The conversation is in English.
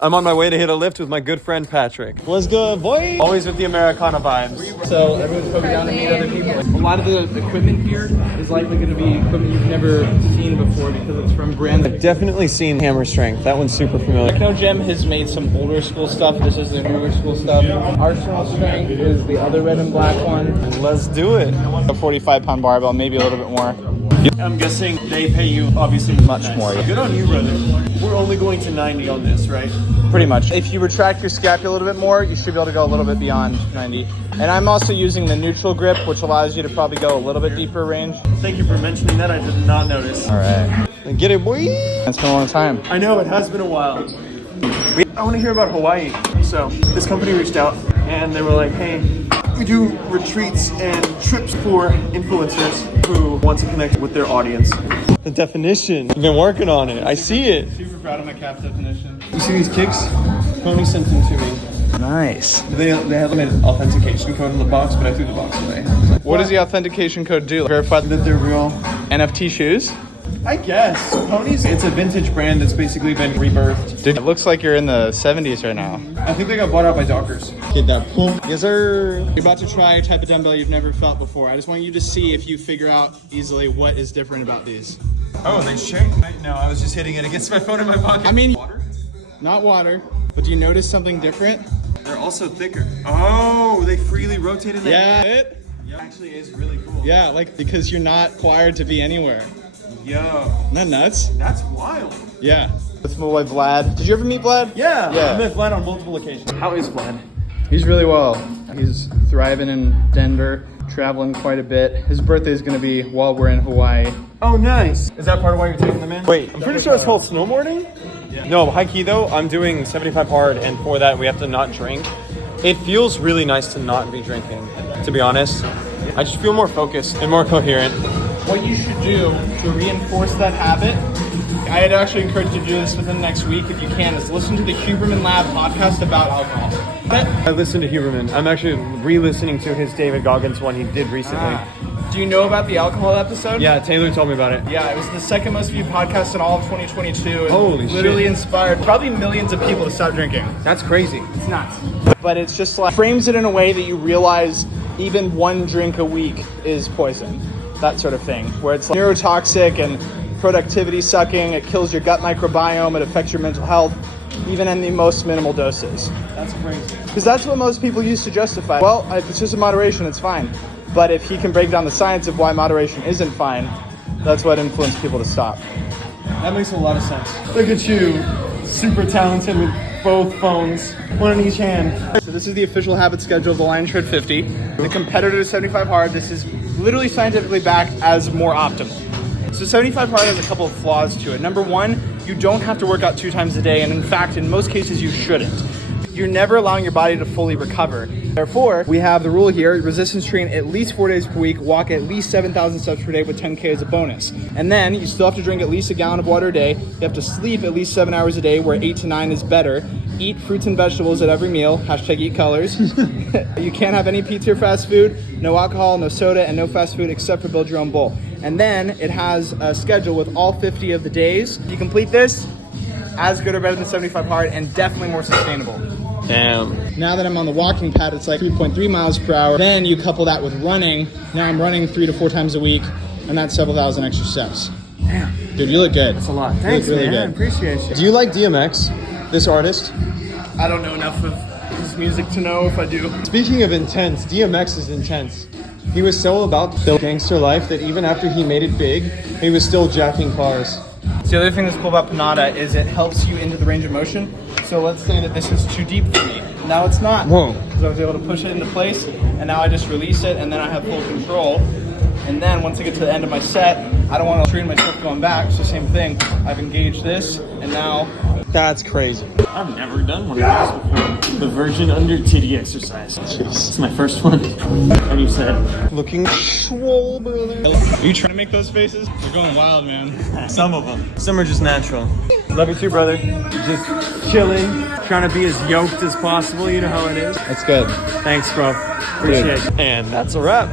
I'm on my way to hit a lift with my good friend Patrick. Let's go, boy! Always with the Americana vibes. So everyone's probably down to meet other people. A lot of the equipment here is likely going to be equipment you've never seen before because it's from brand. I've definitely seen Hammer Strength. That one's super familiar. Techno Gem has made some older school stuff. This is the newer school stuff. Arsenal Strength is the other red and black one. Let's do it. A 45-pound barbell, maybe a little bit more. I'm guessing they pay you obviously Much more, yeah. Good on you, brother. We're only going to 90 on this, right? Pretty much. If you retract your scapula a little bit more, you should be able to go a little bit beyond 90. And I'm also using the neutral grip, which allows you to probably go a little bit deeper range. Thank you for mentioning that. I did not notice. All right. Get it, boy. It's been a long time. I know, it has been a while. I want to hear about Hawaii. So this company reached out and they were like, hey, we do retreats and trips for influencers who want to connect with their audience. The definition. You've been working on it. I see it. Super proud of my calf definition. You see these kicks? Pony sent them to me. Nice. They have an authentication code in the box, but I threw the box away. What does the authentication code do? Verify That they're real. NFT shoes? I guess. Ponies, it's a vintage brand that's basically been rebirthed. Dude, it looks like you're in the 70s right now. I think they got bought out by Dockers. Get that pull. Yes, sir. You're about to try a type of dumbbell you've never felt before. I just want you to see if you figure out easily what is different about these. Oh, they shake? No, I was just hitting it against my phone in my pocket. I mean, water? Not water, but do you notice something different? They're also thicker. Oh, they freely rotated the Yeah. It actually is really cool. Yeah, like because you're not required to be anywhere. Yo. Isn't that nuts? That's wild. Yeah. That's my boy Vlad. Did you ever meet Vlad? Yeah. Yeah. I met Vlad on multiple occasions. How is Vlad? He's really well. He's thriving in Denver, traveling quite a bit. His birthday is going to be while we're in Hawaii. Oh, nice. Is that part of why you're taking them in? Wait, I'm pretty sure it's called snowboarding? Yeah. No, high key though, I'm doing 75 hard, and for that we have to not drink. It feels really nice to not be drinking, to be honest. I just feel more focused and more coherent. What you should do to reinforce that habit, I'd actually encourage you to do this within the next week if you can, is listen to the Huberman Lab podcast about alcohol. I listened to Huberman. I'm actually re-listening to his David Goggins one he did recently. Do you know about the alcohol episode? Yeah, Taylor told me about it. Yeah, it was the second most viewed podcast in all of 2022. And Holy shit. literally inspired probably millions of people to stop drinking. That's crazy. It's nuts. But it's just like, frames it in a way that you realize even one drink a week is poison. That sort of thing, where it's like neurotoxic and productivity sucking, it kills your gut microbiome, it affects your mental health, even in the most minimal doses. That's crazy. Because that's what most people use to justify. Well, if it's just in moderation, it's fine. But if he can break down the science of why moderation isn't fine, that's what influenced people to stop. That makes a lot of sense. Look at you, super talented with both phones, one in each hand. So this is the official habit schedule of the Lyon Shred 50. The competitor 75 hard, this is literally scientifically backed as more optimal. So 75 hard has a couple of flaws to it. Number one, you don't have to work out 2 times a day, and in fact, in most cases, you shouldn't. You're never allowing your body to fully recover. Therefore, we have the rule here, resistance train at least 4 days per week, walk at least 7,000 steps per day with 10K as a bonus. And then you still have to drink at least a gallon of water a day. You have to sleep at least 7 hours a day, where 8 to 9 is better. Eat fruits and vegetables at every meal, #eat colors. You can't have any pizza or fast food, no alcohol, no soda, and no fast food except for build your own bowl. And then it has a schedule with all 50 of the days. You complete this, as good or better than 75 hard, and definitely more sustainable. Damn. Now that I'm on the walking pad, it's like 3.3 miles per hour. Then you couple that with running. Now I'm running 3 to 4 times a week, and that's several thousand extra steps. Damn. Dude, you look good. That's a lot. Thanks, you look really man. good. Appreciate you. Do you like DMX, this artist? I don't know enough of his music to know if I do. Speaking of intense, DMX is intense. He was so about the gangster life that even after he made it big, he was still jacking cars. So the other thing that's cool about Panada is it helps you into the range of motion. So let's say that this is too deep for me. Now it's not. Whoa. Because I was able to push it into place, and now I just release it, and then I have full control. And then once I get to the end of my set, I don't want to strain myself going back. So same thing. I've engaged this, and now... That's crazy. I've never done one of those before. The virgin under titty exercise. It's my first one. And you said, Looking swole, brother. Are you trying to make those faces? They're going wild, man. Some of them. Some are just natural. Love you too, brother. Just chilling, trying to be as yoked as possible. You know how it is. That's good. Thanks, bro. Appreciate it. And that's a wrap.